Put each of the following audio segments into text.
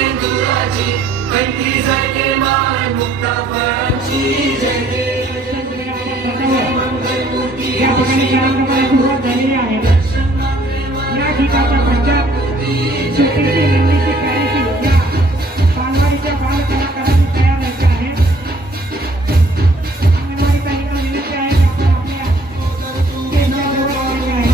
शेंदुराची कंठी जाते माय मुक्ता फळांची जय मंगलमूर्ती या ठिकाणी कार्यक्रमाला सुरुवात झालेली आहे. या ठिकाणचा पंचायत शेतीची निर्मिती करायची या बालवाडीच्या बालकलाकारांनी तयार व्हायचे आहे. अंगणवाडी तालिका विनंती आहे की आपण आपल्या केंद्राजवळ लावायचे आहे.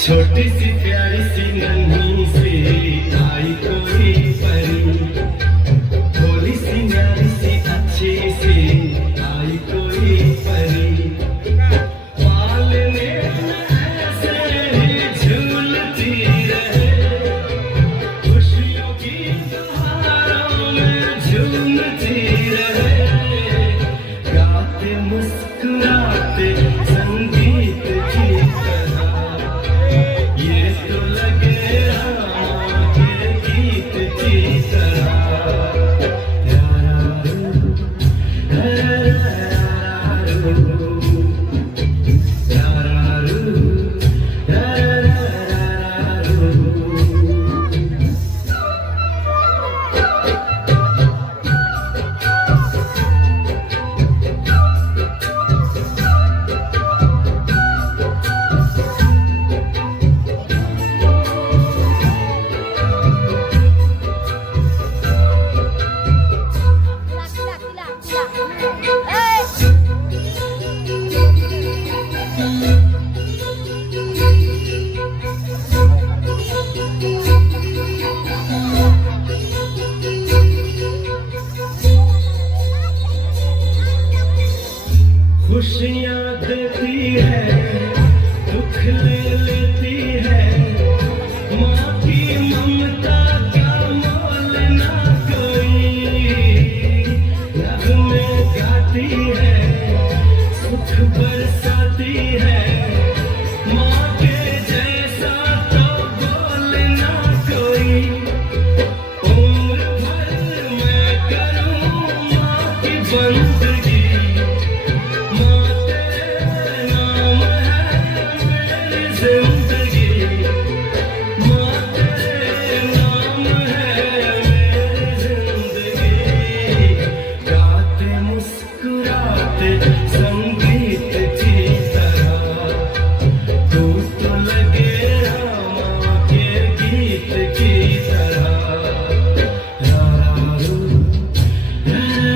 छोटी सी प्यारी सी नन्ही सी आई कोई परी भोली सी न्यारी सी अच्छी सी आई कोई परी पालने में ऐसे झूलती रहे खुशियों की बहारों में झूमती रहे बरसाती है माँ के जैसा तो बोलना कोई उम्र भर मैं करूँ माँ की बंदगी माँ तेरे नाम है मेरी जिंदगी माँ तेरे नाम है मेरी जिंदगी गाते मुस्कुराते संगीत की तरह तू तो लगे रामा के गीत की तरह रारू रारू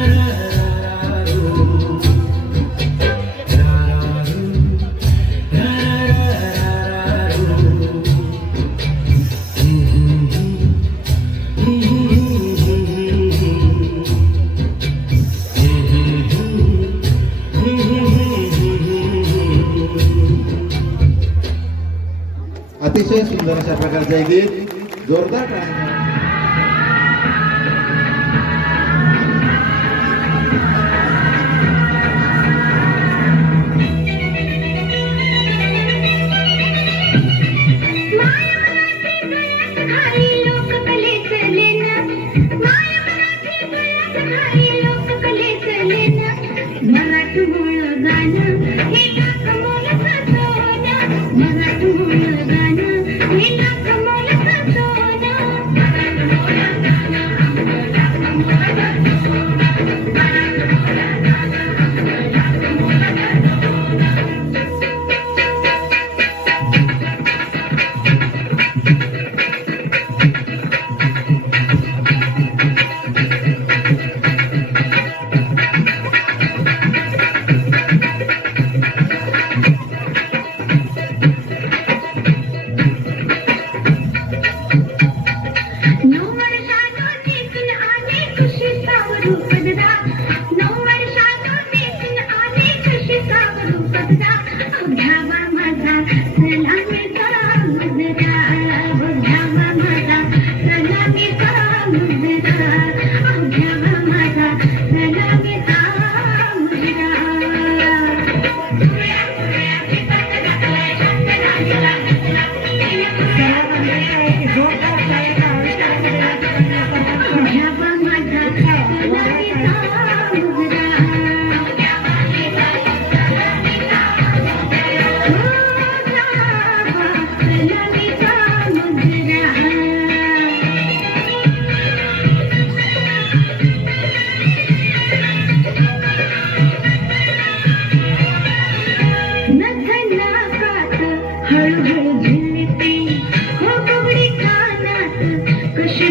अतिशय सुंदर अशा प्रकारचं एक गीत जोरदार टाळ्या.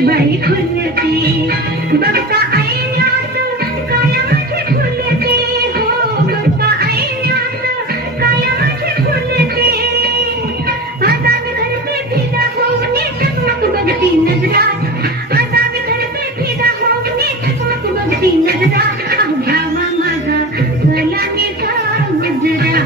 बाई खुलती बघता ऐनात कायमची खुलती हो बघता ऐनात कायमची खुलती आता मी करते फिदा होऊन चकमक बघती नजरा आता मी करते फिदा होऊन चकमक बघती नजरा घ्यावा माझा सलामीचा मुजरा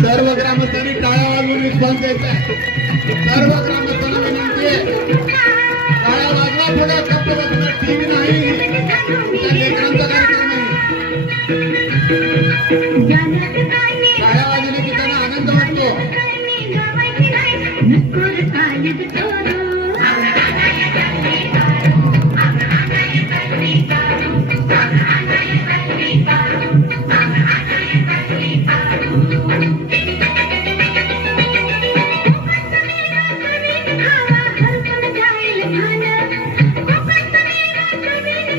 सर्व ग्रामस्थांनी टाळ्या वाजवून रिस्पॉन्स द्यायचा आहे. सर्व ग्रामस्थांना विनंती आहे, टाळ्या वाजवा थोडा, गप्प बसणार टीव्ही नाही, त्या लेकरांचा कार्यक्रम आहे. टाळ्या वाजवली की त्यांना आनंद वाटतो.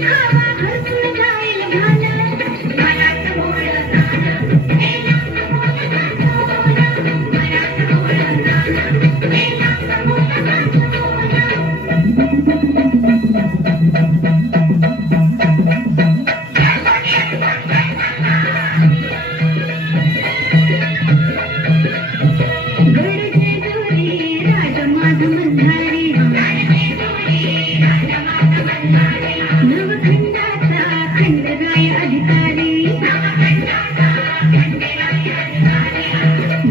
खावा घरसून जाईल घाण मनात मोळ गाणं हे लाख मोल गाणं मनात मोळ गाणं हे लाख मोल गडजे दोरी राजमाध मल्हारी नवखंडाचा खंडराय अधिकारी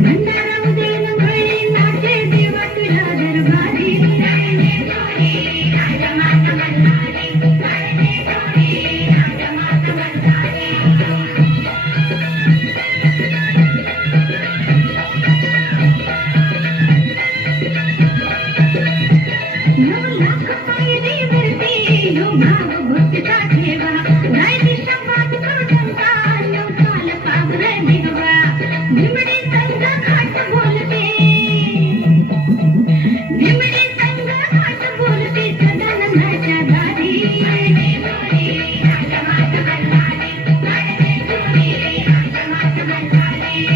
भंडारा उदयन घळी नाचे देवा तुझ्या दरबारी राजमाध मल्हारी राजमाध मल्हारी नव लाख पायरी वरती यो भाव भक्तीचा ठेवा गाय दिशा पाच कौटंका नवसाल पावर निघवा भिमडी संग खाट बोलते भिमडी संग खाट बोलते सदानंदाच्या दारी राजमात मल्हारी राजमात मल्हारी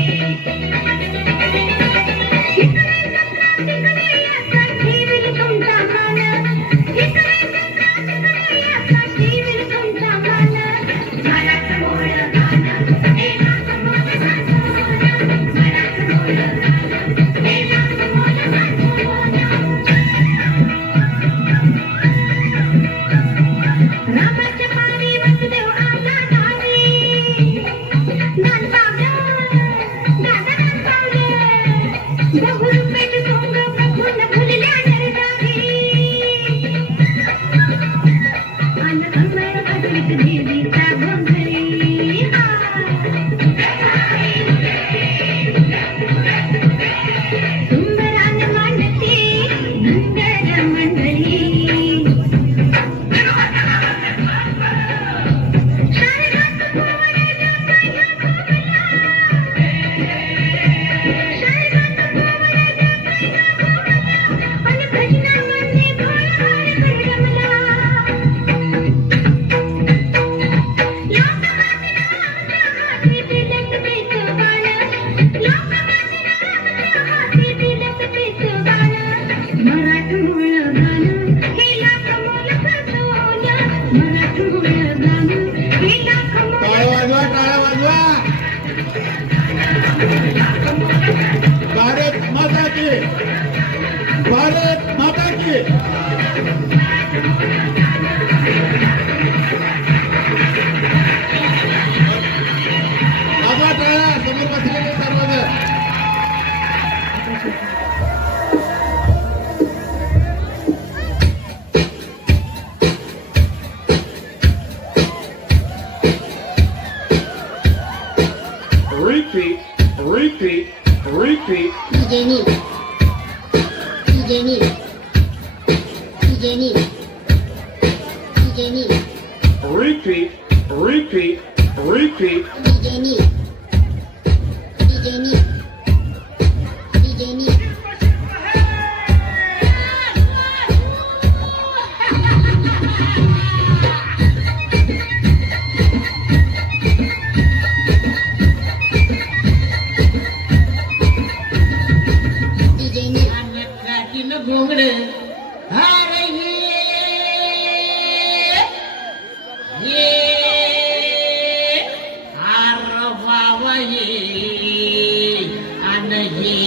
रामाच्या पाणी वसुदेव आला धावी दान पावलं दादा दान पावलं बहुरूपेट सोंग प्रभून फुलल्या नरजावी आलं कंबर भगवीत देवीचा गोंधळी सुंदरान मांडते धनगर मंडळी टाळ्या वाजवा, टाळ्या वाजवा. भारत माता की, भारत माता की. वाजवा टाळ्या, समोर बसलेले सर्वजण. Repeat, repeat, repeat. DJ Neil. DJ Neil. DJ Neil. DJ Neil. Repeat, repeat, repeat. DJ Neil. DJ Neil. DJ Neil. DJ Neil. काठीनं घोंगड हारे ये हार बाबा ये अन ये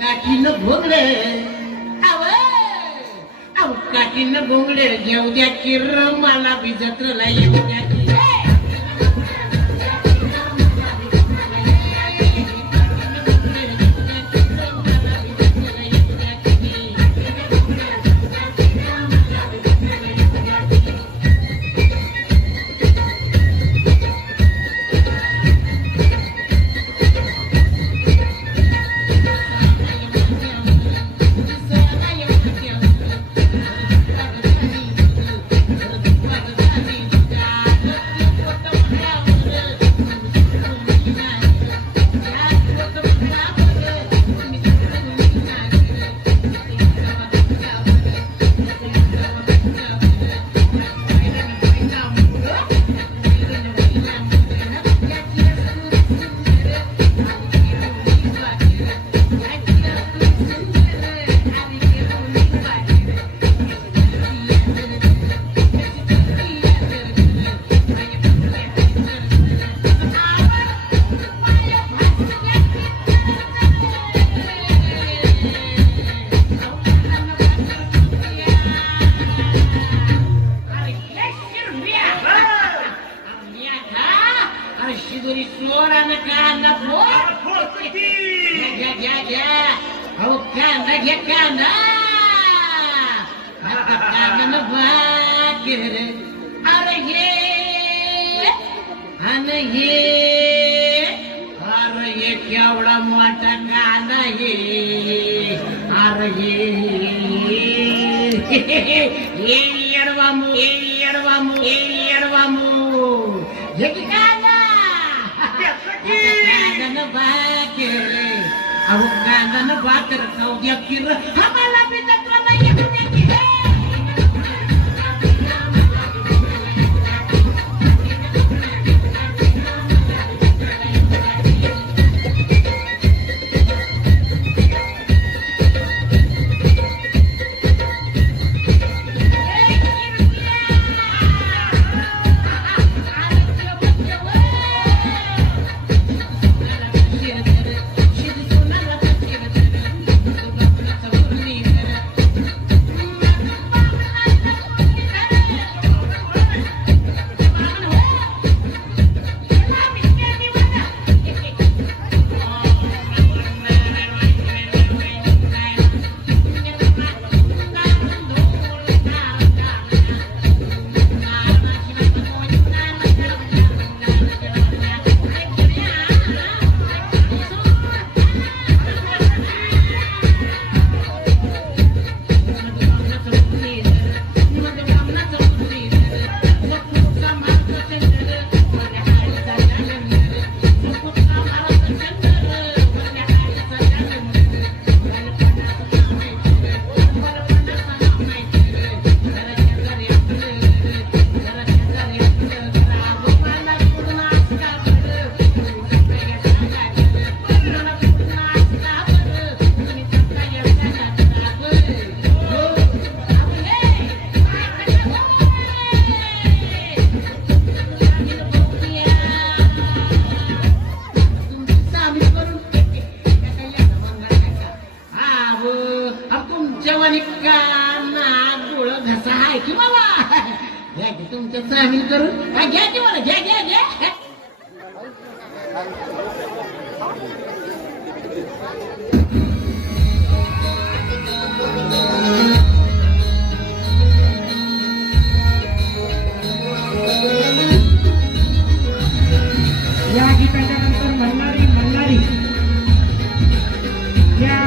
काठीनं घोंगड अव काठीनं घोंगड घेऊ द्या किर मला बी जत्रेला येऊ द्या की. कांदा आता कांदा न भाकर अरे हे अरे हे केवढा मोठा कांदा हे अरे हे येडवामू हे की कांदा कांदा न भाकर अहो कांदा न भाकर खाऊ द्या किर आम्हाला बी जत्रा नाही येऊ द्या की तुमच्या सामील करून घ्या की मला घ्या या गीताच्या नंतर मल्हारी या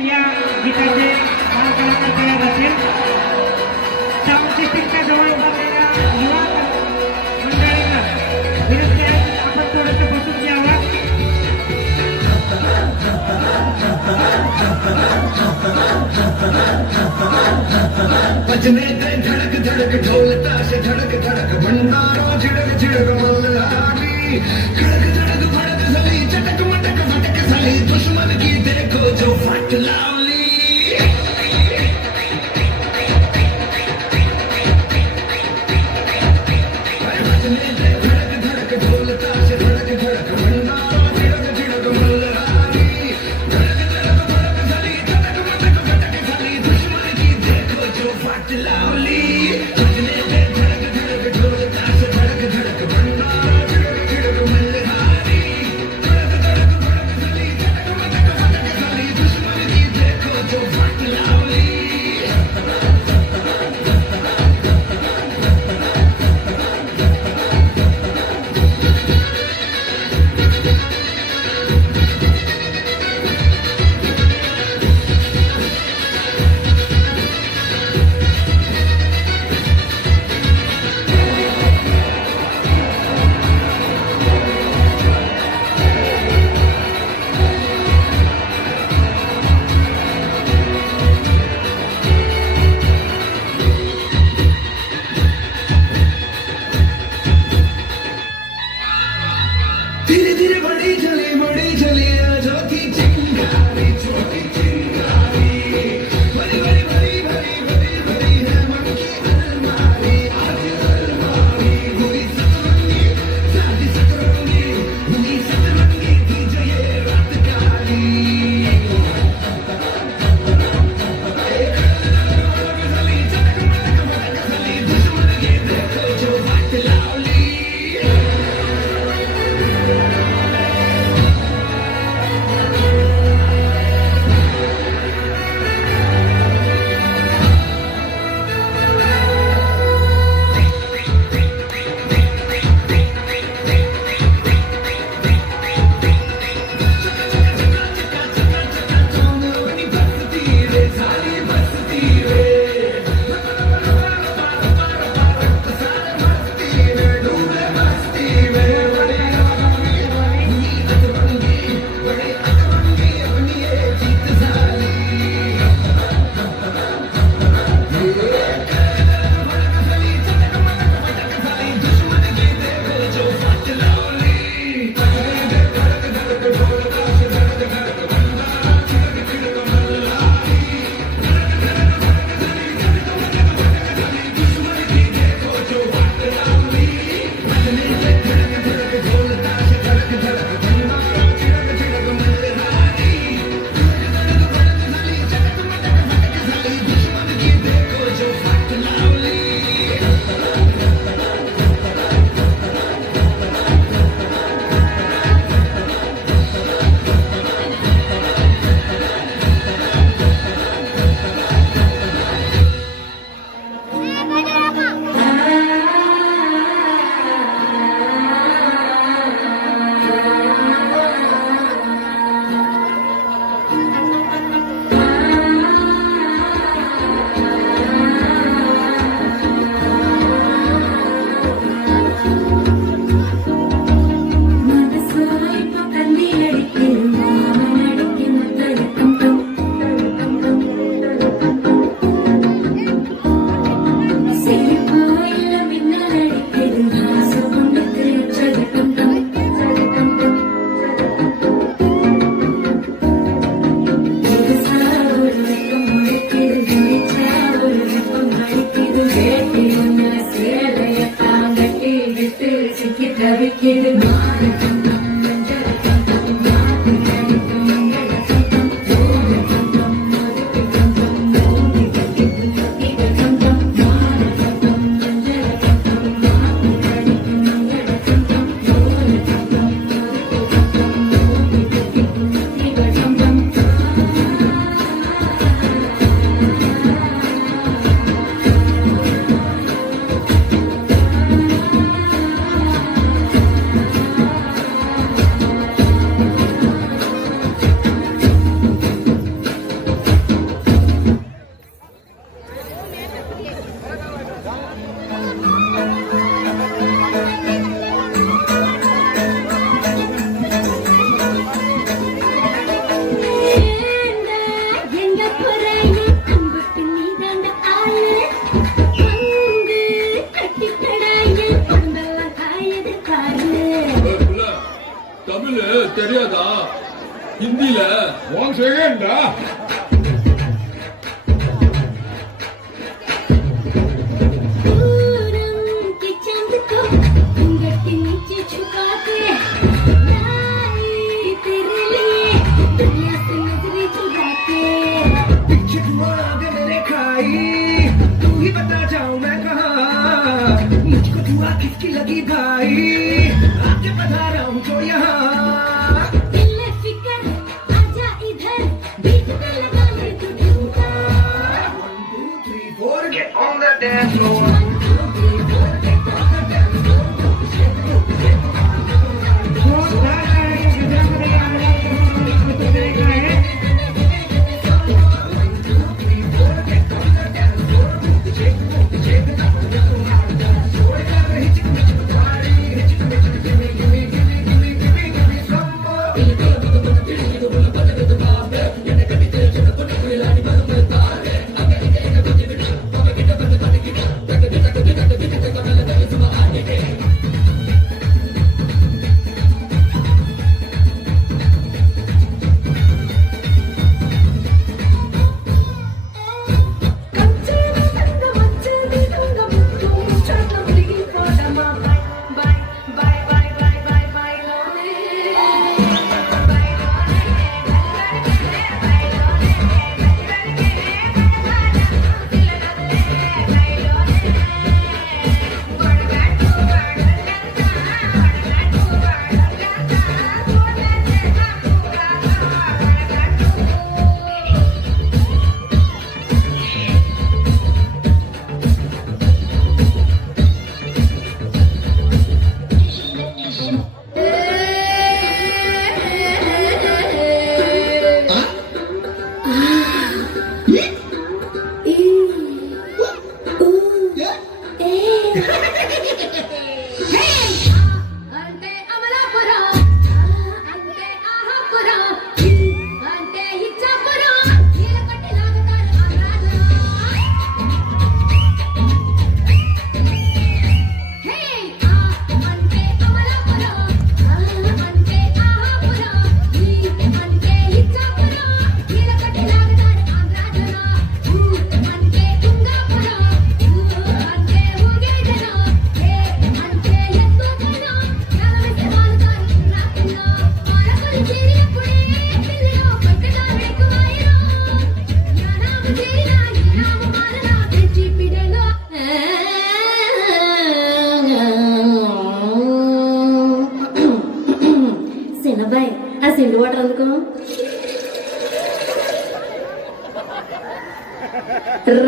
मग या गीताचे बालकलाकार तयार राहतील. साऊंड सिस्टीमच्या जवळ उभारलेल्या युवा मंडळींना विनंती आहे की आपण थोडंसं बसून घ्यावं. बजने ते धड़क धड़क ढोल ताश धड़क धड़क भंडारा झिड़क झिड़क मल्हारी खड़क धड़क भड़क झाली चटक मटक फटक झाली दुश्मन की देखो जो फट लावली. बजने ते धड़क धड़क ढोल ताश धड़क धड़क भंडारा झिड़क झिड़क मल्हारी खड़क धड़क भड़क झाली चटक मटक फटक झाली दुश्मन की देखो जो फट लावली. बजने ते धड़क धड़क ढोल ताश धड़क धड़क भंडारा झिड़क झिड़क मल्हारी खड़क धड़क भड़क झाली चटक मटक फटक झाली दुश्मन की देखो थंड पूरम के चांद को घूंघट के नीचे छुपा के लाई तेरे लिए दुनिया से नजरें चुरा के पीछे धुआं आगे मेरे खाई तू ही बता जाऊं मैं कहाँ मुझको धुआं किसकी लगी भाई आके बता रहा हूँ जो यहाँ दिल में फिक्र आजा इधर बीच में लगा ले तू ठुमका 1 2 3 4 get on the dance floor जोरदार टाळ्या गजरामध्ये आलेला देखा है అంటే అమలాపురం అంటే ఆహాపురం అంటే ఇచ్చాపురం నీలకట్టి లాగుతారు ఆంధ్రాలో హే అంటే అమలాపురం అంటే ఆహాపురం అంటే ఇచ్చాపురం నీలకట్టి లాగుతారు ఆంధ్రాలో అంటే తుంగాపురం అంటే ఊగేదనం అంటే ఎత్తుకనం నలవిసి వాలుతారు రాకిలో పాలకులు చేరినప్పుడే పిల్లిలో పట్టగా ఎక్కువాయిరో జ్ఞానాము చేరినా జ్ఞానాము మారనా తెచ్చి పిడలో సినబాయ్ ఆ సిండు వాటర్ అందుకో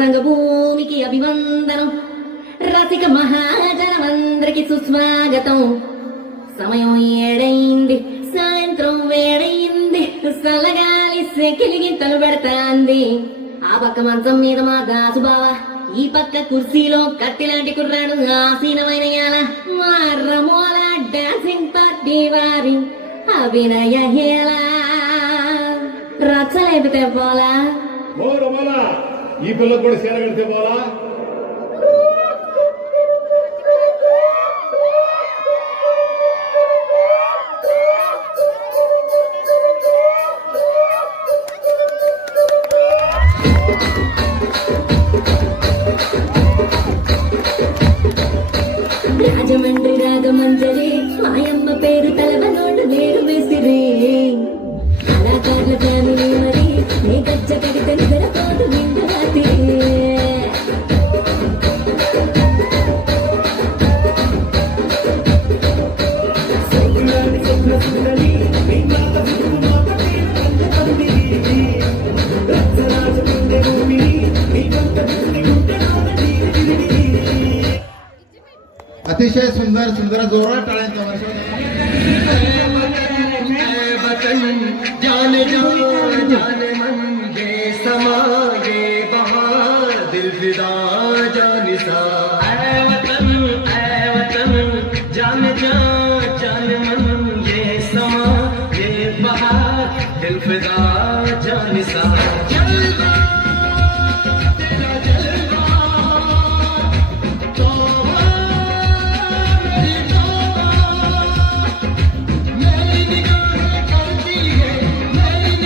రంగభూమికి అభివందనం రసిక మహాజనమందరికి సుస్వాగతం సమయం ఏడైంది సాయంత్రం వేడైంది చల్లగాలి సెకిలిగింతలు పెడతాంది ఆ పక్క మంచం మీద మా దాసుబావ ఈ పక్క కుర్చీలో కత్తిలాంటి కుర్రాడు ఆసీనమైన యాల మా రమోల డాన్సింగ్ పార్టీ వారి అభినయ హేళ రచ్చలేపితే పోలా మోలా ఈ పిల్లలు కూడా చీర కడితే పోలా రాజమండ్రి రాగమంజరి మాయమ్మ పేరు తలవ నోటు వేరు విసిరి కళాకారుల ఫ్యామిలీ మరి నీ గజ్జ కడితే నిద్రపోదు నిండు రాత్రి अतिशय सुंदर सुंदर जोरात टाळ्यांचा वर्षाव जान जान जान मन ये समा ये बहार दिल फिदा जानिसा ऐ वतन जान जान जान मन ये समा ये बहार दिल फिदा जानिसा जलवा तेरा जलवा तौबा मेरी तौबा मेरी निगाहें करती है मेरी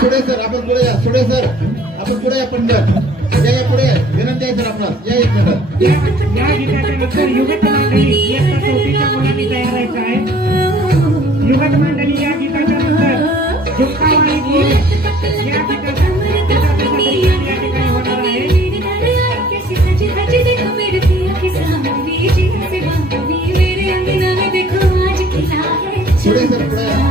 सुडे सर आपण पुढे या. सुडे सर आपण पुढे या. पंडित या पुढे. विनंती आहे सर आपणास या एक मिनिट. या गीताच्या नंतर युगत मंडळी इयत्ता चौथीच्या मुलांनी तयार व्हायचं आहे. युगत मंडळी या गीताच्या नंतर झुमकावाणी गीत या गीताच्या या ठिकाणी होणार आहे. सुडे सर पुढे या.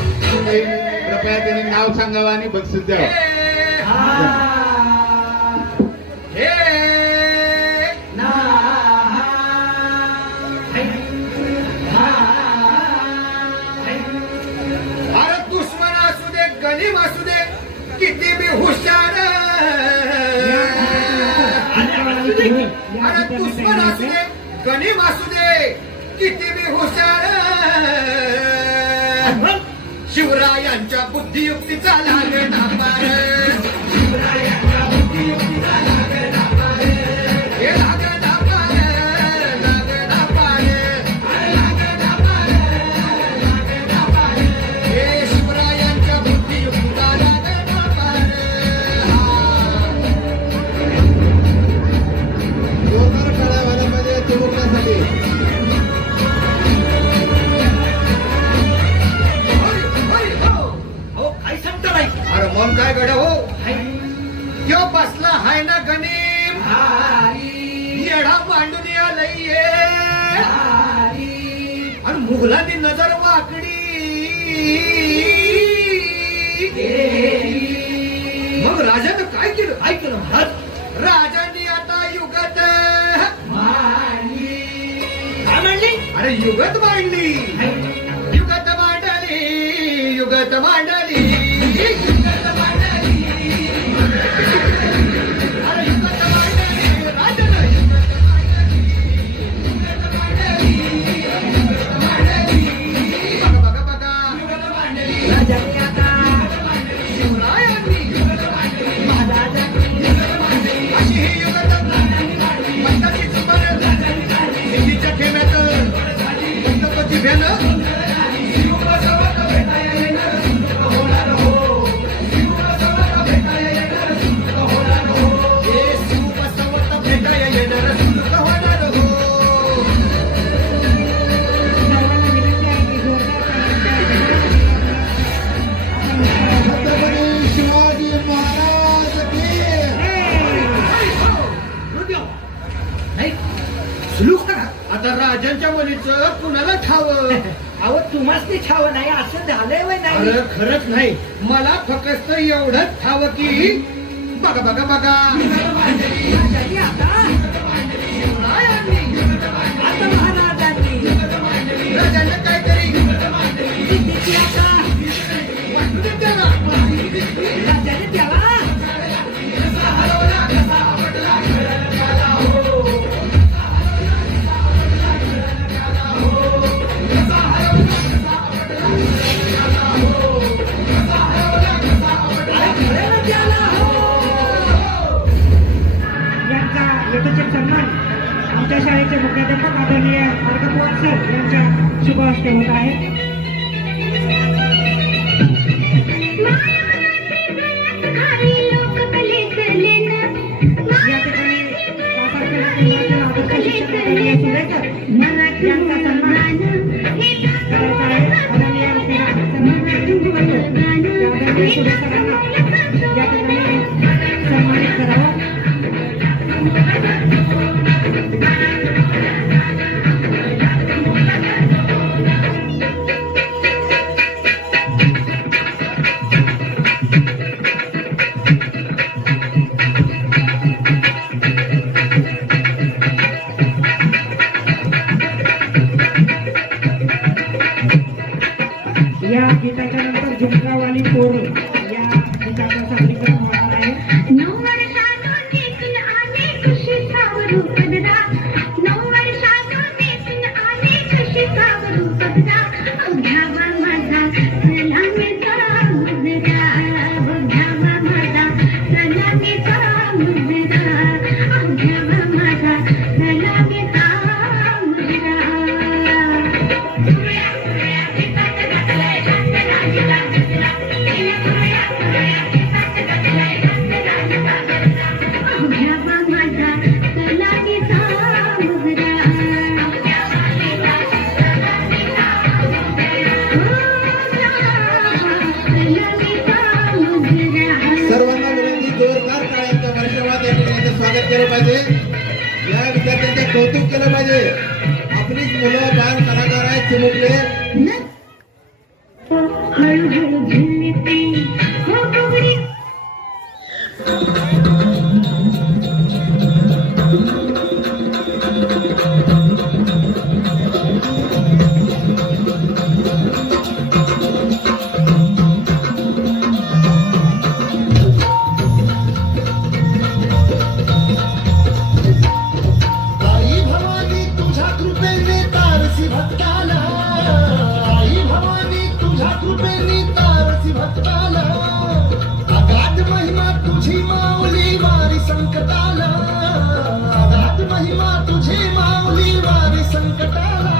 कृपया त्याने नाव सांगावं आणि बक्षीस द्यावं. अरे दुश्मन असू दे गरीब असू दे किती बी हुशार अरे दुश्मन असू दे गरीब असू दे किती बी हुशार शिवरायांच्या बुद्धियुक्तीचा लागणा पार शिवरायांच्या बुद्धियुक्तीचा लागणा पार हे लागणा पार लागणा पार लागणा पार लागणा पार हे शिवरायांच्या बुद्धियुक्तीचा लागणा पार जोरदार टाळ्या व्हायला पाहिजे चिमुकल्यासाठी. अरे मन काय गड हो यो बसला हाय ना गणिम येडा मांडून आलंय आणि मुघलांनी नजर वाकडी मग राजानं काय केलं ऐकलं राजांनी आता युगत काय मांडली अरे युगत मांडली युगत मांडली युगत मांडली शिवरायांनी राजांच्या मुलीचं कुणाला ठावं? अहो तुम्हाच ते छाव नाही असं झालंय वय नाही अरे खरंच नाही, मला फक्त एवढंच ठावं की बघा बघा बघा राजाजी आता काय आणली? आता महाराजांनी राजांना काय तरी कितीची आता वाटू दे त्याला. राजाने त्याला यांचा यथोचित सन्मान आमच्या शाळेचे मुख्याध्यापक आदरणीय वर्गपोर सर यांच्या शुभ हस्ते होत आहे. या ठिकाणी सातार केंद्रातील आदर्श शिक्षक आदरणीय सुरेकर यांचा सन्मान करायचा आहे. आदरणीय आदरणीय सुरेकरांना या ठिकाणी सन्मानित करावं. या गीताच्या नंतर झुमकावाली पोरं या गीताचं सादरीकरण होणार आहे. सर्वांना विनंती, जोरदार टाळ्यांच्या वर्षावात या ठिकाणी स्वागत केलं पाहिजे. या विद्यार्थ्यांचे कौतुक केलं पाहिजे. आपलीच मुलं बाल कलाकार आहेत चिमुकले. हळूहळू झुलते हो गोरी आई भवानी तुझ्या कृपेने तारसी भक्ताला, आई भवानी तुझ्या कृपेने तारसी भक्ताला, अगाध महिमा तुझी माऊली वारी संकटाला, अगाध महिमा तुझी माऊली वारी संकटाला.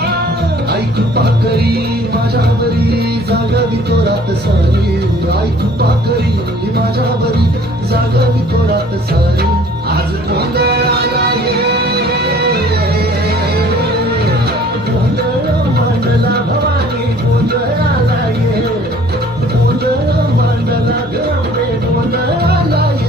आई कृपा करी माझ्यावरी जागावी तोरात सारी, आई कृपा करी माझ्यावरी जागावी तोरात सारी. आज गोंधळ आला गोंधळ मांडला भवानी, गोंधळ आला ये गोंधळ मांडला गंबे, गोंधळ आला ये.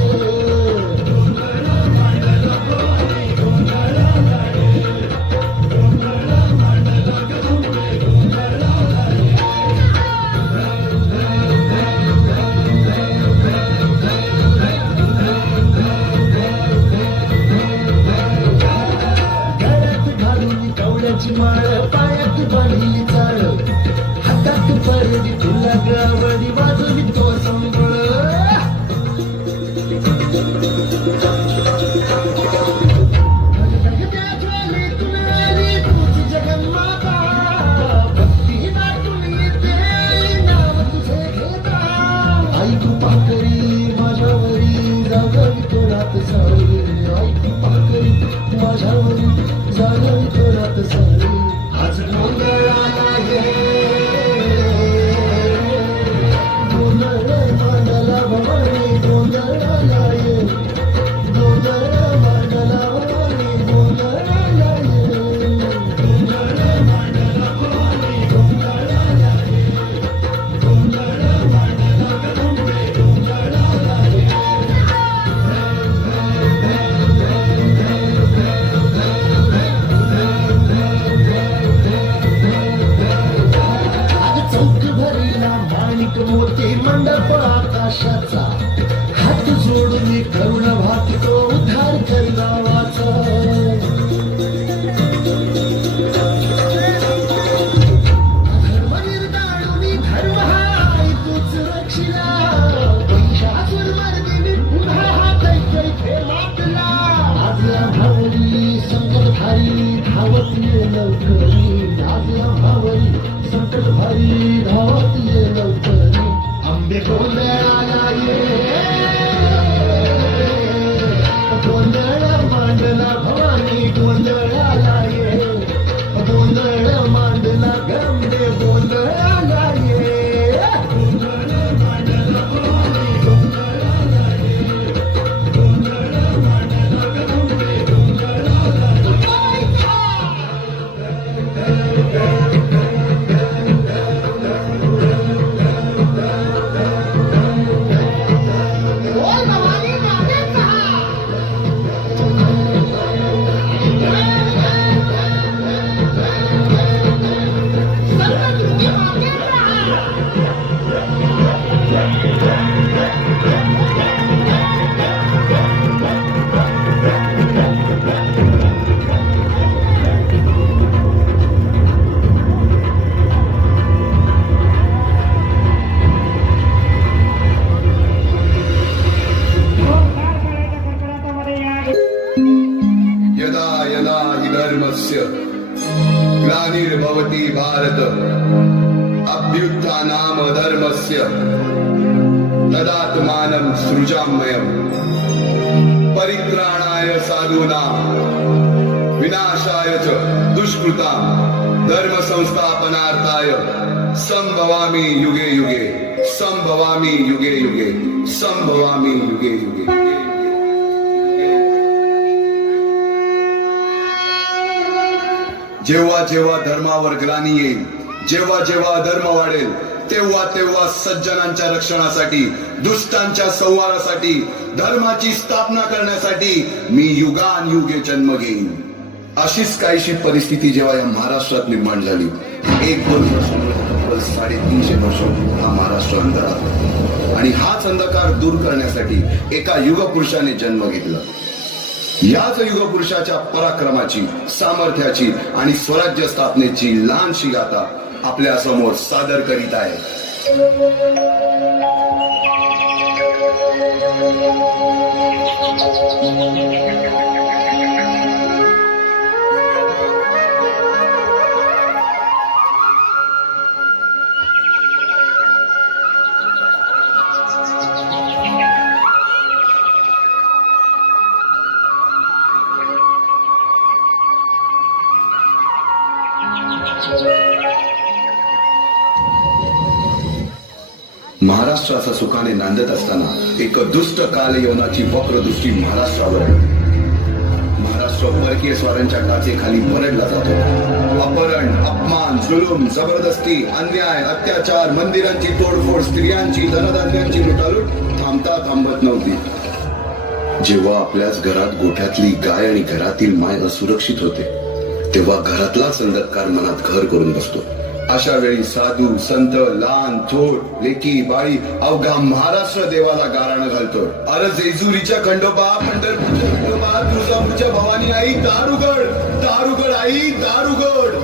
तो उद्धार कर गावाचा धर्म निर्दाळुनी धर्म हाय तूच रक्षिला महिषासुर मर्दिनी पुन्हा हात कैसे लाटला आजल्या भावरी संकटभारी धावत ये लवकरी आजल्या भावरी संकटभारी धावत ये लवकरी आंबे गोंधळाला ये गोंधळ मांडला भवानी गोंधळाला ये गोंधळ मांडला गंगे गोंधळाला ये गोंधळ मांडला भवानी गोंधळाला ये गोंधळ मांडला गंगे गोंधळाला जोरदार टाळ्याच्या कडकडाटामध्ये या यदा यदा हि धर्मस्य ग्लानिर्भवति भारत अभ्युत्थानाम धर्मस्य तदात्मानं सृजाम्यहम् परित्राणाय साधूनां विनाशाय च दुष्कृतां धर्म संस्थापनार्थाय संभवामि युगे युगे संभवामि युगे युगे संभवामि युगे युगे जेव्हा जेव्हा धर्मावर ग्लानी येईल जेव्हा जेव्हा धर्म वाढेल तेव्हा तेव्हा सज्जनांच्या रक्षणासाठी दुष्टांच्या संहारासाठी धर्माची स्थापना करण्यासाठी मी युगानुयुगे जन्म घेईन अशीच काहीशी परिस्थिती जेव्हा या महाराष्ट्रात निर्माण झाली 1-2 वर्ष 350 वर्ष हा महाराष्ट्र अंधारात आणि हाच अंधकार दूर करण्यासाठी एका युगपुरुषाने जन्म घेतला याच युगपुरुषाच्या पराक्रमाची सामर्थ्याची आणि स्वराज्य स्थापनेची लहानशी गाथा आपल्या समोर सादर करीत आहे महाराष्ट्राचा सुखाने नांदत असताना एक दुष्ट कालयवनाची वक्रदृष्टी महाराष्ट्रावर आहे. महाराष्ट्र परकीय स्वारांच्या टाचेखाली भरडला जातो. अपहरण, अपमान, जुलूम, जबरदस्ती, अन्याय, अत्याचार, मंदिरांची तोडफोड, स्त्रियांची, धनधान्यांची लुटालूट थांबत नव्हती. जेव्हा आपल्याच घरात गोठ्यातली गाय आणि घरातील माय असुरक्षित होते तेव्हा घरातलाच अंधकार मनात घर करून बसतो. अशा वेळी साधू, संत, लहान, थोर, लेकी, बाई अवघा महाराष्ट्र देवाला गाराणं घालतो. अरे जेजुरीच्या खंडोबा, पंढरपूरच्या खंडोबा, तुळजापूरच्या भवानी आई दारुगड, दारुगड आई दारुगड.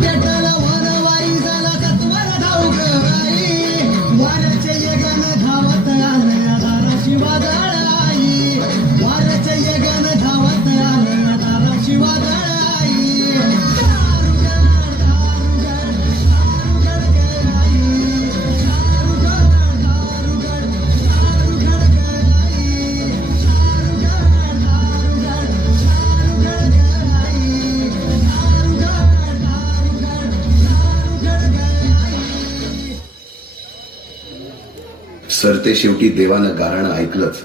पेटाला वनवाई झाला सत्वर धाव ग आई सरते शेवटी देवानं गाराणं ऐकलंच.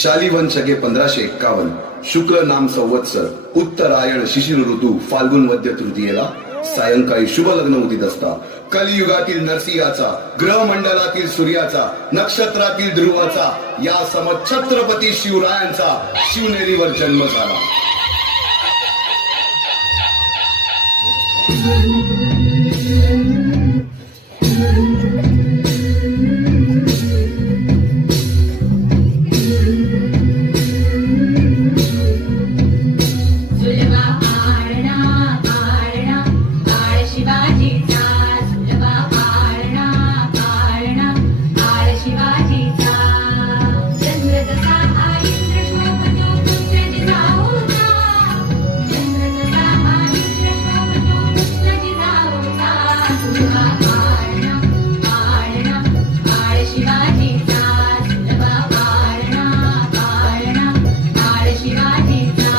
शालिवन शके 1551 शुक्ल नाम संवत्सर उत्तरायण शिशिर ऋतू फाल्गुन वद्य तृतीयेला सायंकाळी शुभ लग्न उदित असता कलियुगातील नरसिंहाचा ग्रहमंडलातील सूर्याचा नक्षत्रातील ध्रुवाचा या समछत्रपती शिवरायांचा शिवनेरीवर जन्म झाला. सुलभा आरणा आरणा काळ शिवाजीचा सुलभा आरणा आरणा काळ शिवाजीचा चंद्र जसा हा इंद्र शोभतो पुत्र जिजाऊचा चंद्र जसा हा इंद्र शोभतो पुत्र जिजाऊचा सुलभा आरणा आरणा काळ शिवाजीचा सुलभा आरणा आरणा काळ शिवाजीचा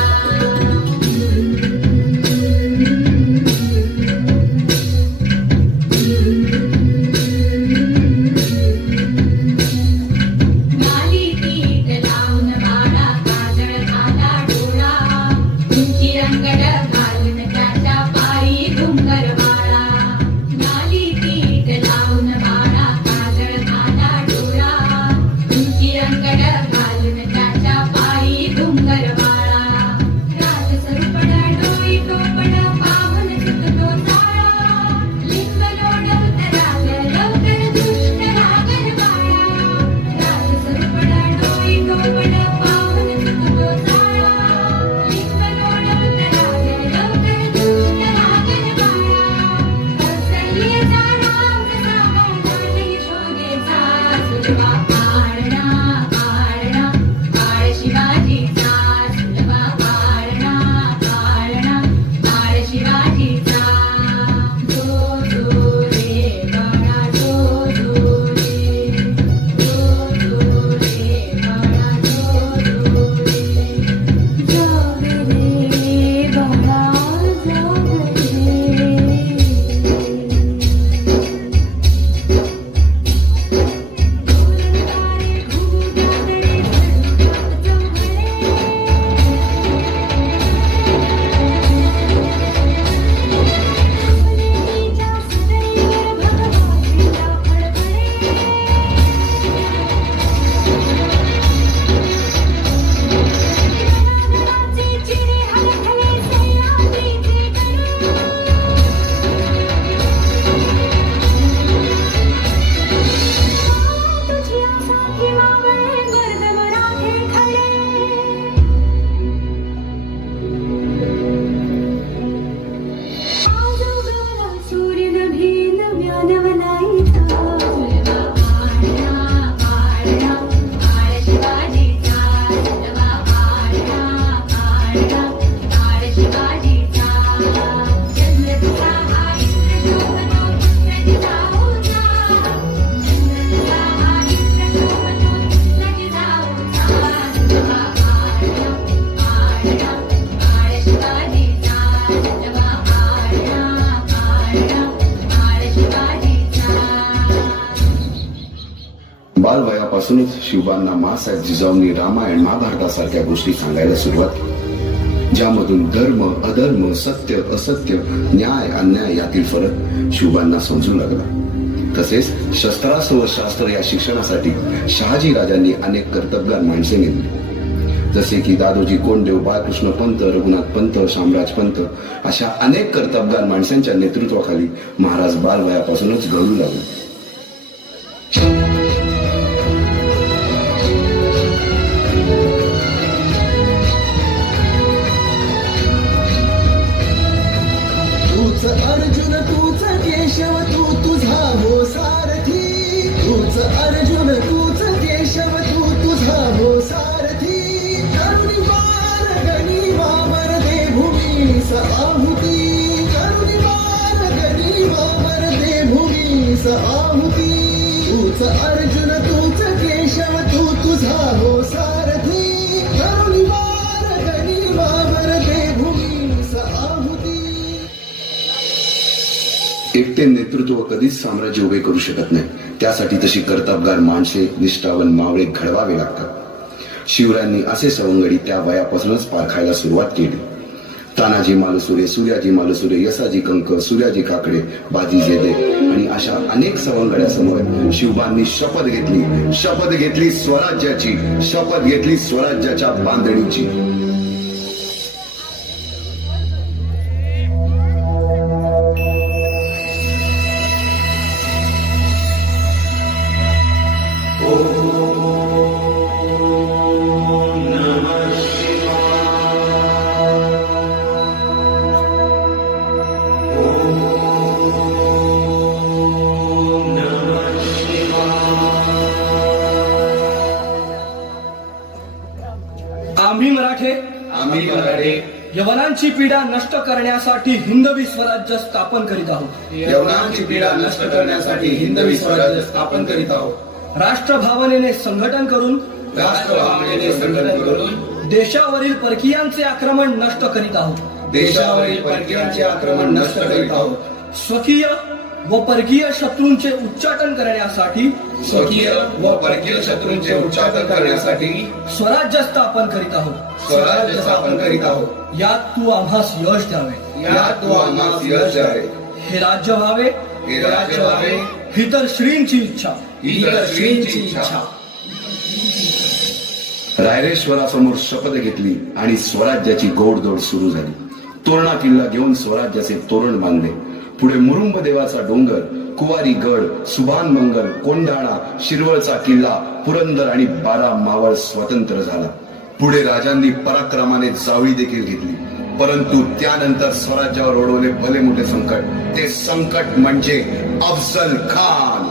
गाली पीठ लावून बाळा काजळ घाला डोळा तुमची रंगड घालून त्याच्या पायी घुंगर बाळा गाली पीठ लावून बाळा काजळ घाला डोळा तुमची रंगड घालून त्याच्या पायी घुंगर बाळा राज स्वरूपड डोई टोपड पाहून सुटतो जाळा लिंग लोडवत राग लवकर दुष्ट रागण बाळा राज स्वरूपड डोई टोपड पाहून सुटतो जाळा लिंग लोडवत राग लवकर दुष्ट रागण बाळा कौसल्येचा राम कसा गायला यशोदेचा सुलभा आरणा आरणा काळ शिवाजीचा सुलभा आरणा आरणा काळ शिवाजीचा जो जो रे बाळा जो जो रे जो जो रे बाळा जो जो रे जाग रे बाळा जाग बालवयापासूनच शिवबांना माँसाहेब जिजाऊंनी रामायण महाभारतासारख्या गोष्टी सांगायला सुरुवात केली, ज्यामधून धर्म अधर्म सत्य असत्य न्याय अन्याय यातील फरक शिवबांना समजू लागला. तसेच शस्त्रास्त्र व शास्त्र या शिक्षणासाठी शहाजी राजांनी अनेक कर्तबगार माणसे नेमली, जसे की दादोजी कोंडदेव, बाळकृष्ण पंत, रघुनाथ पंत, शामराज पंत अशा अनेक कर्तबगार माणसांच्या नेतृत्वाखाली महाराज बालवयापासूनच घडू लागले. तूच अर्जुन तूच केशव तू तुझा हो सारथी तूच अर्जुन तूच केशव तू तुझा हो सारथी करुणी वार गणी वावर दे भूमीस आहुती करुणी वार गणी वावर दे भूमीस आहुती तूच अर्जुन तूच केशव तू तुझा हो सारथी करुणी वार गणी वावर दे भूमीस आहुती. एकटे नेतृत्व कधीच साम्राज्य उभे करू शकत नाही. त्यासाठी तशी कर्तबगार माणसे, निष्ठावान मावळे घडवावे लागतात. शिवरायांनी असे सवंगडी त्या वयापासूनच पारखायला सुरुवात केली. तानाजी मालुसरे, सूर्याजी मालुसरे, यसाजी कंक, सूर्याजी काकडे, बाजी जेदे आणि अशा अनेक सवंगड्यासमोर शिवबांनी शपथ घेतली स्वराज्याच्या बांधणीची. आम्ही मराठे यवनांची पीडा नष्ट करण्यासाठी हिंदवी स्वराज्य स्थापन करीत आहोत. राष्ट्रभावनेने संघटन करून देशावरील परकीयांचे आक्रमण नष्ट करीत आहोत. स्वकीय व परकीय शत्रूंचे उच्चाटन करण्यासाठी स्वराज्य स्थापन करीत आहोत. यात तू आम्हास यश द्यावे. हे राज्य व्हावे ही तर श्रींची इच्छा. रायरेश्वरासमोर शपथ घेतली आणि स्वराज्याची गोडदोड सुरू झाली. तोरणा किल्ला घेऊन स्वराज्याचे तोरण बांधले. पुढे मुरुंब देवाचा डोंगर, कुवारी गड, सुभान मंगल, कोंढाणा, शिरवळचा किल्ला, पुरंदर आणि 12 मावळ स्वतंत्र झाला. पुढे राजांनी पराक्रमाने जावळी देखील घेतली. परंतु त्यानंतर स्वराज्यावर ओढवले भले मोठे संकट. ते संकट म्हणजे अफजल खान.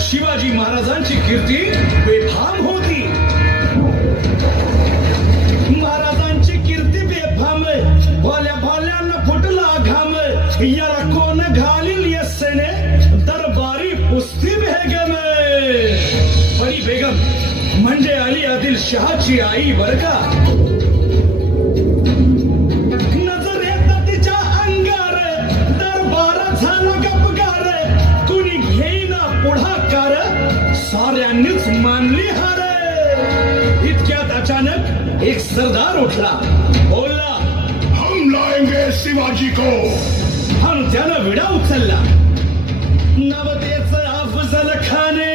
शिवाजी महाराजांची कीर्ती बेफाम होती. महाराजांची कीर्ती बेफाम, भोल्या भोल्यांना फुटला घाम. याला कोण घालील यस्सेने दरबारी पुस्ती बेगम. बडी बेगम म्हणजे अली आदिल शहाची आई बर का. नजर येत तिच्या अंगार, दरबार झाला गपगार. कुणी घेईना पुढाकार, साऱ्यांनीच मानली हार. इतक्यात अचानक एक सरदार उठला, बोलला, हम लाएंगे शिवाजी को. आणि त्यानं विडा उचलला. नवतेच अफजल खाने,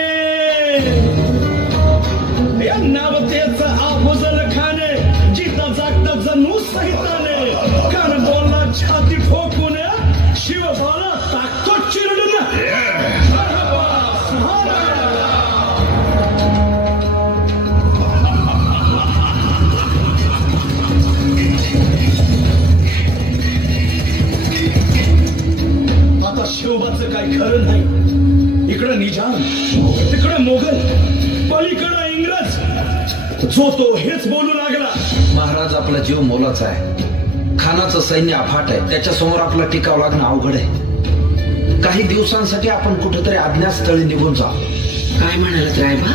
या नवतेच अफजल खाने. जिथं जागत जणू सहिताने. कान बोलला छाती ठोकून, शिव बोला टाकतो चिरडून. आता शिवबाचं काही खरं नाही. इकडं निजाम, तिकडं मोगल, पलीकडं इंग्रज. जो तो हेच बोलू लागला. महाराज, आपला जीव मोलाचा आहे. खानाचं सैन्य अफाट आहे. त्याच्यासमोर आपला टिकाव लागणं अवघड आहे. काही दिवसांसाठी आपण कुठेतरी अज्ञातस्थळी निघून जाऊ. काय म्हणालात रायबा?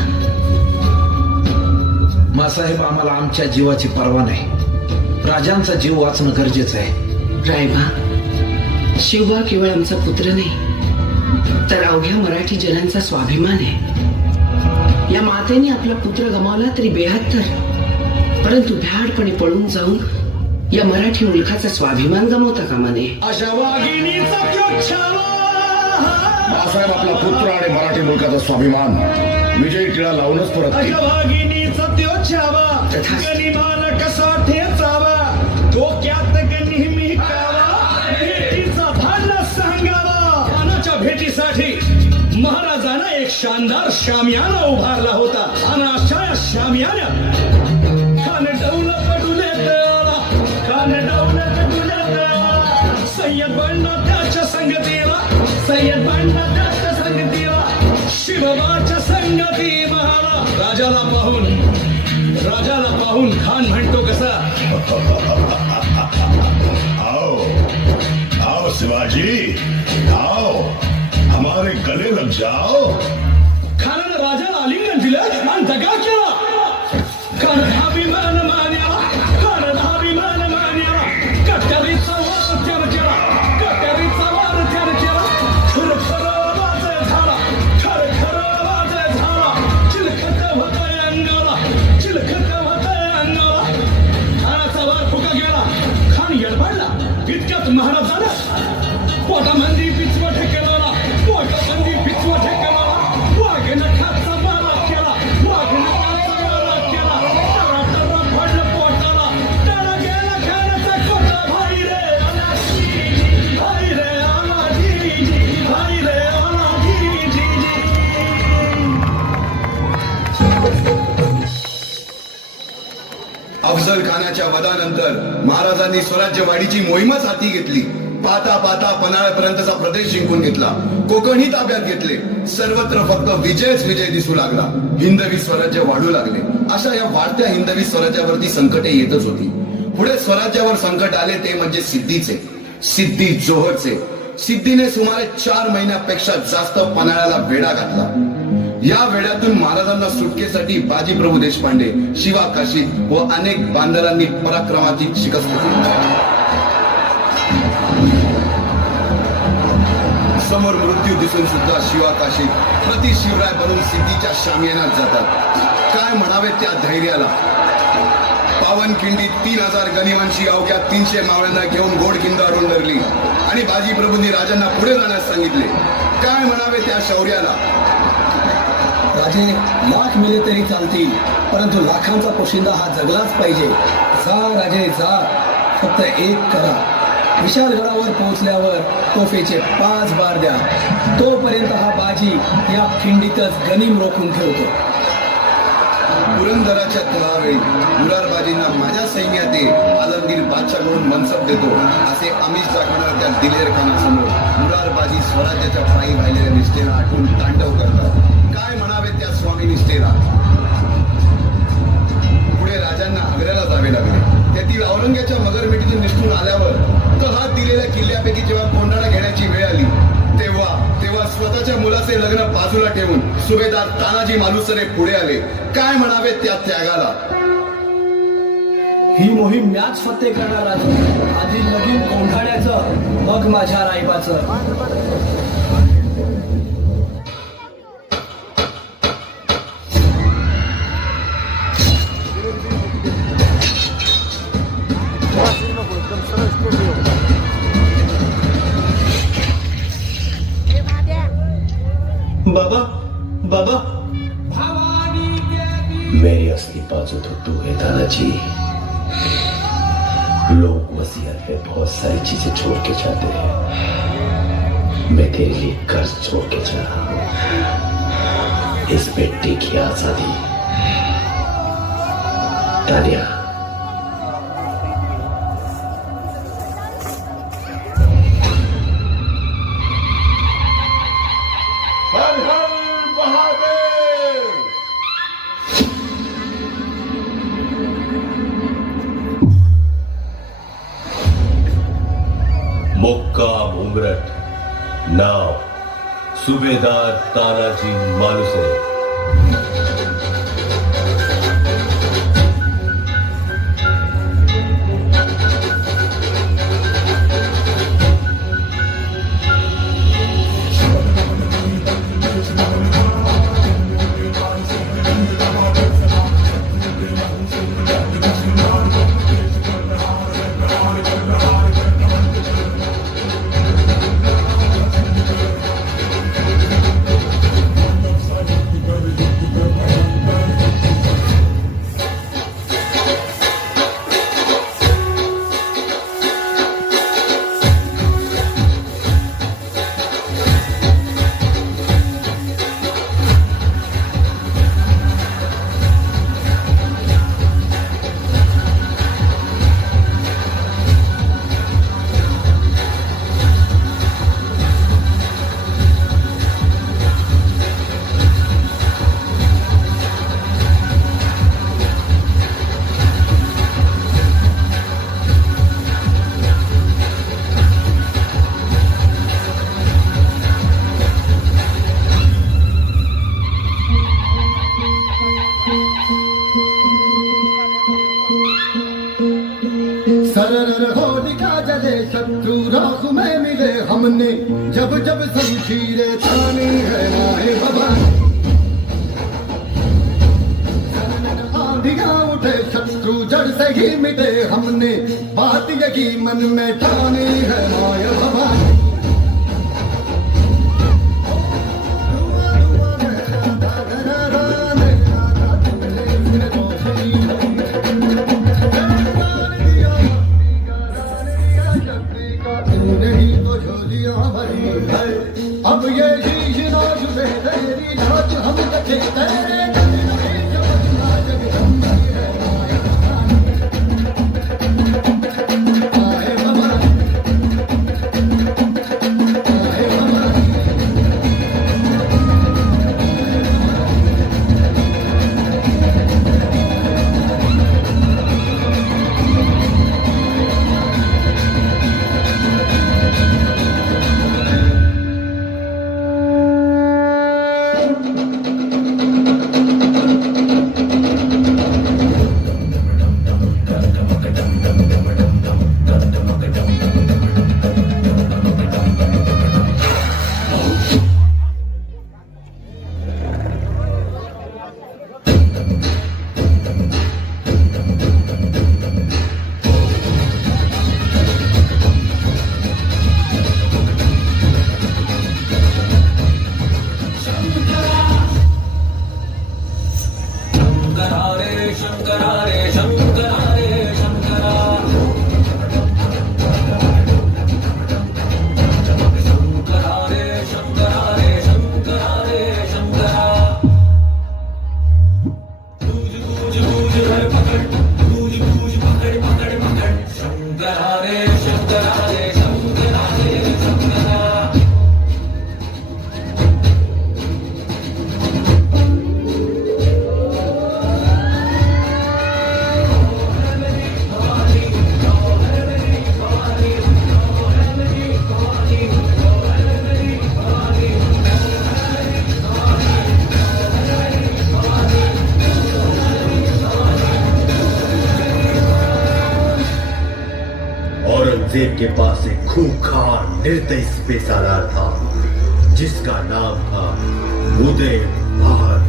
मासाहेब, आम्हाला आमच्या जीवाची पर्वा नाही. राजांचा जीव वाचणं गरजेचं आहे. रायबा, शिवबा केवळ आमचा पुत्र नाही, तर अवघ्या मराठी जनांचा स्वाभिमान आहे. या मातेने आपला पुत्र गमावला तरी 72, परंतु भ्याडपणे पळून जाऊन या मराठी मुलखाचा स्वाभिमान गमावता कामा नये. अशा वाघिणीचा त्यो छावा. बाळासाहेब, आपला पुत्र आणि मराठी मुलकाचा स्वाभिमान विजयी टिळा लावूनच परत येईल. अशा वाघिणीचा त्यो छावा. तथास्तु. गनिमान कसा ठेचावा, डोक्यात नेहमी कावा. भेटीचा धाडला सांगावा. खानाच्या भेटीसाठी महाराजांना एक शानदार शामियाना उभारला होता. आणि अशा या शामियाना खान डौल पडुले, खान डौल पडुले राजाला पाहून खान म्हणतो कसा, आओ आओ शिवाजी, आओ हमारे गले लग जाओ. खानानं राजाला आलिंगन दिलं आणि दगा केला. खान अभिमान मान्याला, खान अभिमान मान्याला, कट्यारीचा वार त्यानं केला, कट्यारीचा वार त्यानं केला. खर वाज झाला, खर वाज झाला. चिलखत होतंय अंगाला, चिलखत होतंय अंगाला. खानाचा वार फुका गेला. खान येडपाडला. इतक्यात महाराजानं पोटामंदी पिचवा ठेकेला, पोटामंदी पिचवा ठेकेला. वाघनखाचा मारा केला, वाघनखाचा मारा केला. टरा पडलं पोटाला, टरा गेला खानाचा कोटा. भाई रे आला जी, भाई रे आला जी, भाई रे आला जी. अफजल खानाच्या वधानंतर महाराजांनी स्वराज्यवाढीची मोहीमच हाती घेतली. पाहता पाहता पन्हाळ्यापर्यंतचा प्रदेश जिंकून घेतला. कोकणही ताब्यात घेतले. सर्वत्र फक्त विजयच विजय दिसू लागला. हिंदवी स्वराज्य वाढू लागले. अशा या वाढत्या हिंदवी स्वराज्यावरती संकटे येतच होती. पुढे स्वराज्यावर संकट आले ते म्हणजे सिद्धीचे, सिद्धी जोहरचे. सिद्धीने सुमारे 4 महिन्यापेक्षा जास्त पन्हाळ्याला वेढा घातला. या वेड्यातून महाराजांना सुटकेसाठी बाजीप्रभू देशपांडे, शिवा काशीद व अनेक बांधरांनी पराक्रमाची शिकस्त दिली. समोर मृत्यू दिसून सुद्धा शिवा काशीद प्रति शिवराय बनून सिद्धीच्या शामियानात जातात. काय म्हणावे त्या धैर्याला. पावनखिंडीत 3000 गनिमांची अवघ्या 300 मावळ्यांना घेऊन गोडखिंड अडून धरली आणि बाजीप्रभूंनी राजांना पुढे जाण्यास सांगितले. काय म्हणावे त्या शौर्याला. राजे लाख मेले तरी चालतील, परंतु लाखांचा पोशिंदा हा जगलाच पाहिजे. जा राजे जा, फक्त एक करा. विशालगडावर पोहोचल्यावर तोफेचे 5 बार द्या. तोपर्यंत हा बाजी या खिंडीतच गनिम रोखून ठेवतो. पुरंदराच्या तळावेळी मुरारबाजींना माझ्या सैन्यात आलमगीर बादशाहकडून मनसब देतो असे आमिष दाखवणाऱ्या त्या दिलेर खानासमोर मुरारबाजी स्वराज्याच्या पायी राहिलेल्या निष्ठेला आठवून तांडव करतात. काय म्हणावे त्या स्वामी निष्ठेला. पुढे राजांना आग्र्याला जावे लागले. त्यातील औरंग्याच्या मगरमिठीतून निष्ठून आल्यावर तहात दिलेल्या किल्ल्यापैकी जेव्हा कोंडाणा घेण्याची वेळ आली तेव्हा स्वतःच्या मुलाचे लग्न बाजूला ठेवून सुभेदार तानाजी मालुसरे पुढे आले. काय म्हणावे त्या त्यागाला. ही मोहीम मॅच फत्ते करणार राजे. आधी लगीन कोंढाण्याचं, मग माझ्या रायबाचं. बाबा बाबा, मेरी असली बाजू तो तू है तानाजी. लोग वसीयत में बहुत सारी चीजें छोड़ के जाते हैं. मैं तेरे लिए कर्ज छोड़ के जा रहा हूं. इस बेटे की आजादी. तानिया, हर हर महादेव. मुक्काम उमरठ. नाव सुभेदार तानाजी मालुसरे. शत्रु राह में मिले हमने, जब जब शमशीरें तानी है माए भवानी। आंधियां उठे शत्रु जड़ से ही मिटे हमने, बात यही मन में ठानी है माए भवानी। अब ये शीश नाज में तेरी नाच हम रखे तेरे औरंगजेब के पास एक खूंखार निर्दयी पेशादार था जिसका नाम था उदय भान।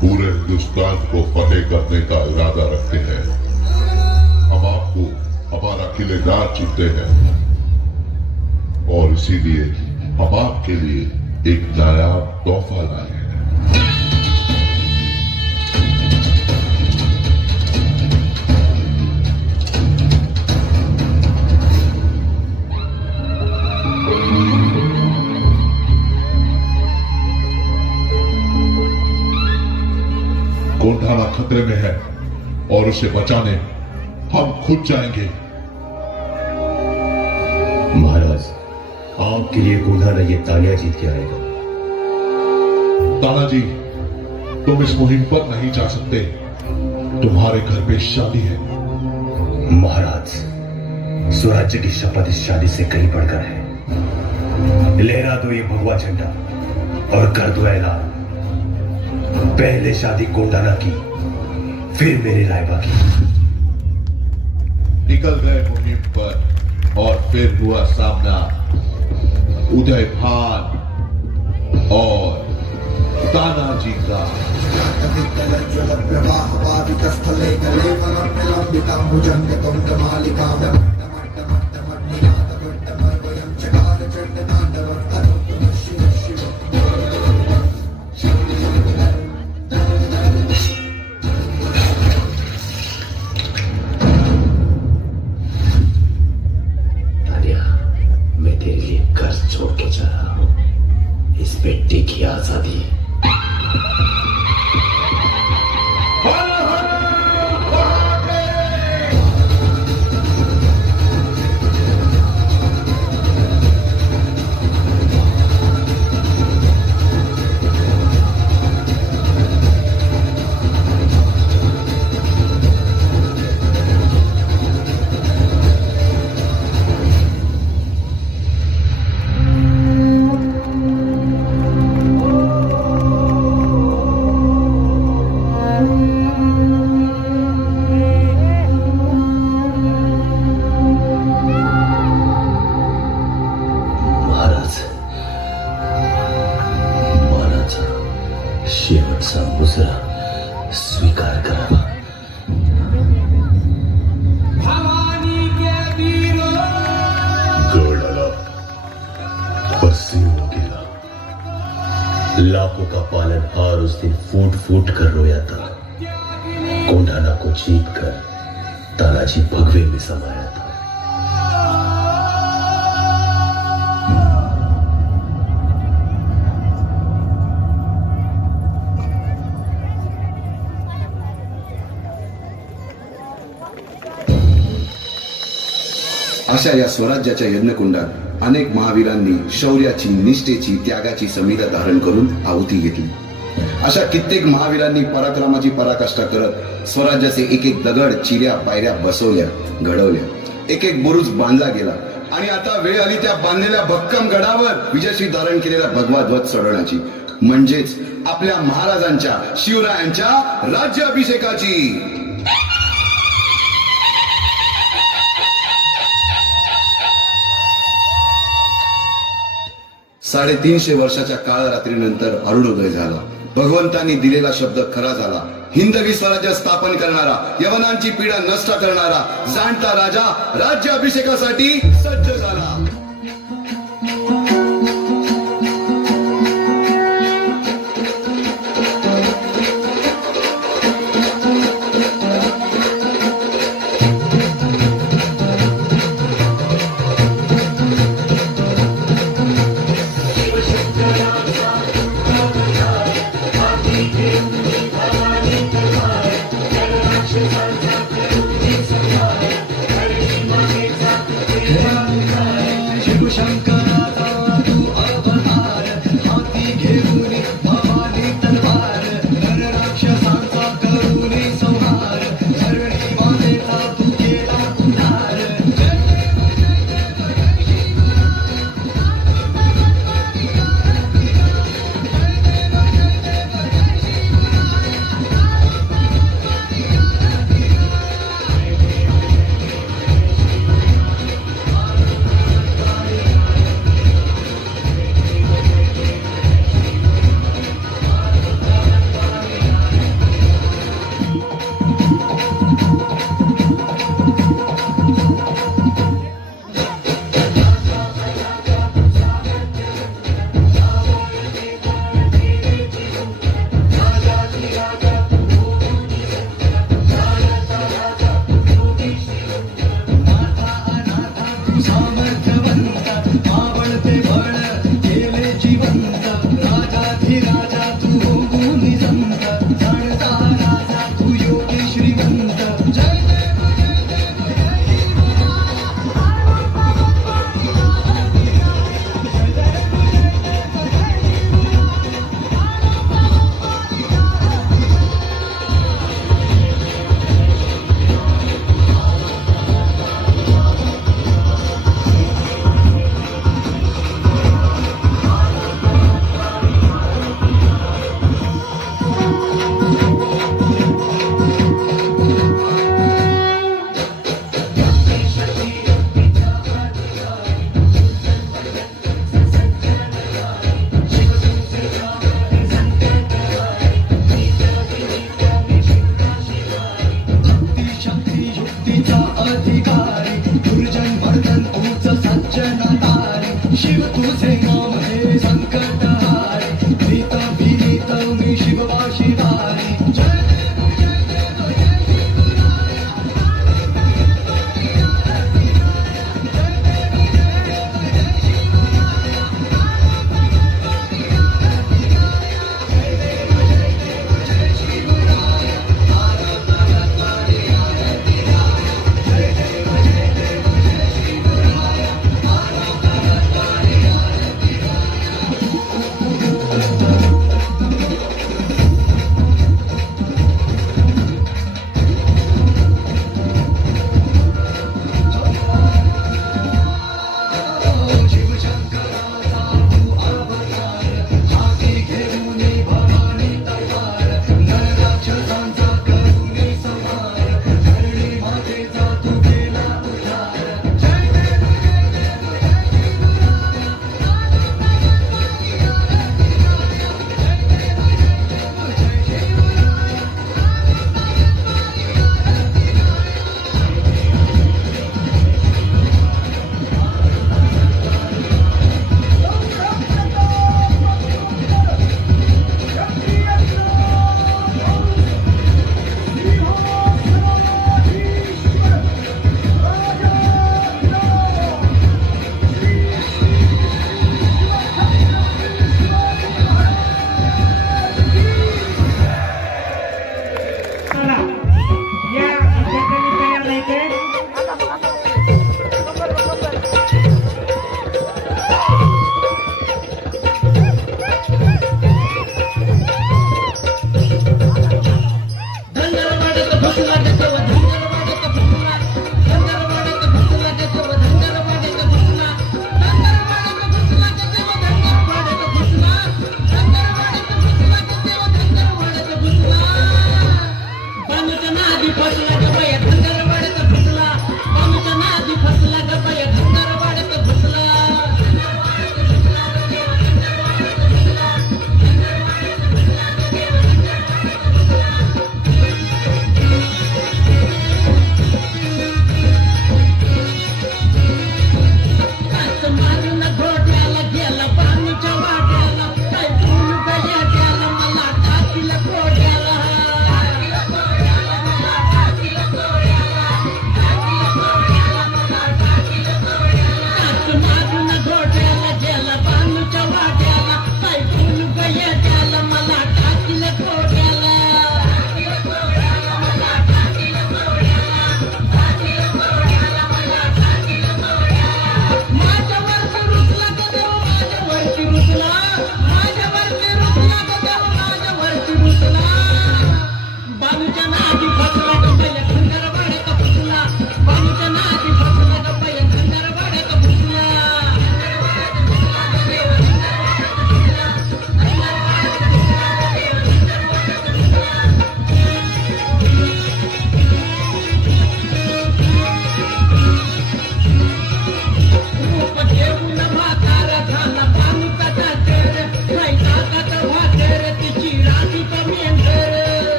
पूरे हिंदुस्तान को फतेह करने का इरादा रखते हैं। हम आपको हमारा किलेदार चुनते हैं और इसीलिए हम आपके लिए एक नायाब तोहफा लाए हैं। गोंधाना खतरे में है और उसे बचाने हम खुद जाएंगे। महाराज, आपके लिए गोंधाना ये तालियां जीत के आएगा। तानाजी, तुम इस मुहिम पर नहीं जा सकते। तुम्हारे घर पे शादी है। महाराज, स्वराज्य की शपथ इस शादी से कहीं बढ़कर है। लहरा दो ये भगवा झंडा और कर दो ऐलान, पहले शादी गोंधाना की, फिर मेरे रायबा की। निकल गए मुहिम पर और फिर हुआ सामना उदय भान और तानाजी का। तेरे लिए घर छोड़ के जा रहा हूं, इस बेटी की आजादी। शेवटचा मुजरा स्वीकार करावा। गढ़ आला, पसीना गिरा, लाखों का पालनहार उस दिन फूट फूट कर रोया था। कोंढाणा को जीत कर तानाजी भगवे में समाया था। अशा या स्वराज्याच्या यज्ञकुंडात अनेक महावीरांनी शौर्याची, निष्ठेची, त्यागाची समिधा धारण करून आहुती घेतली। अशा कित्येक महावीरांनी पराक्रमाची पराकाष्ठा करत स्वराज्याचे एक एक दगड, चिऱ्या, पायऱ्या बसवल्या, घडवल्या, एक एक बुरुज बांधला गेला आणि आता वेळ आली त्या बांधलेल्या भक्कम गडावर विजयश्री धारण केलेला भगवा ध्वज चढवण्याची, म्हणजेच आपल्या महाराजांच्या, शिवरायांच्या राज्याभिषेकाची। 350 वर्षाच्या काळरात्रीनंतर अरुणोदय झाला। भगवंतांनी दिलेला शब्द खरा झाला। हिंदवी स्वराज्य स्थापन करणारा, यवनांची पीडा नष्ट करणारा जाणता राजा राज्याभिषेकासाठी सज्ज झाला।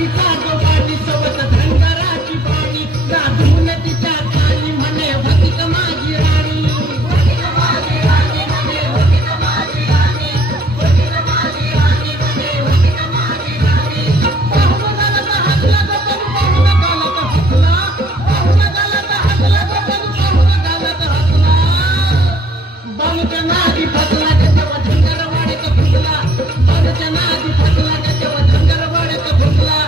तिचा जोगाची सोबत धनगराची पाणी राजून तिच्या कानी म्हणे भक्तिक माझी राणी भक्तिक माझी राणी म्हणे भक्तिक माझी राणी भक्तिक माझी राणी म्हणे भक्तिक माझी राणी पाहुणा गालात हसला ग पण पाहुणा गालात हसला पाहुणा गालात हसला ग पण पाहुणा गालात हसला बालूच्या नादी फसला ग तेव्हा धनगरवाड्यात फुटला बालूच्या नादी फसला ग तेव्हा धनगरवाड्यात फुटला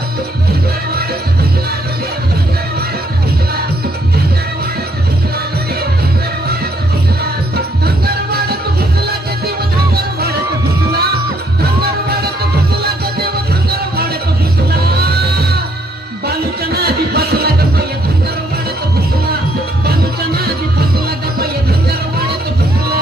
धनगरवाड्यात फुटला ग तेव्हा धनगरवाड्यात फुटला धनगरवाड्यात फुटला ग तेव्हा धनगरवाड्यात फुटला बालूच्या नादी फसला ग बाई धनगरवाड्यात फुटला बालूच्या नादी फसला ग बाई धनगरवाड्यात फुटला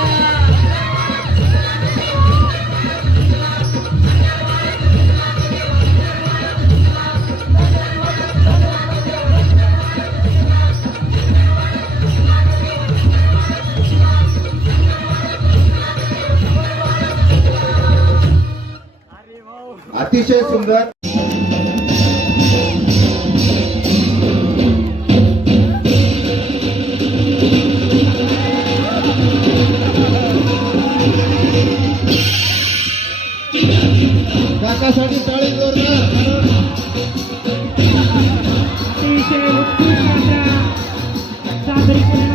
अतिशय सुंदर. काकासाठी टाळी जोरदार. अतिशय उत्कृष्ट अशा सादरीकरण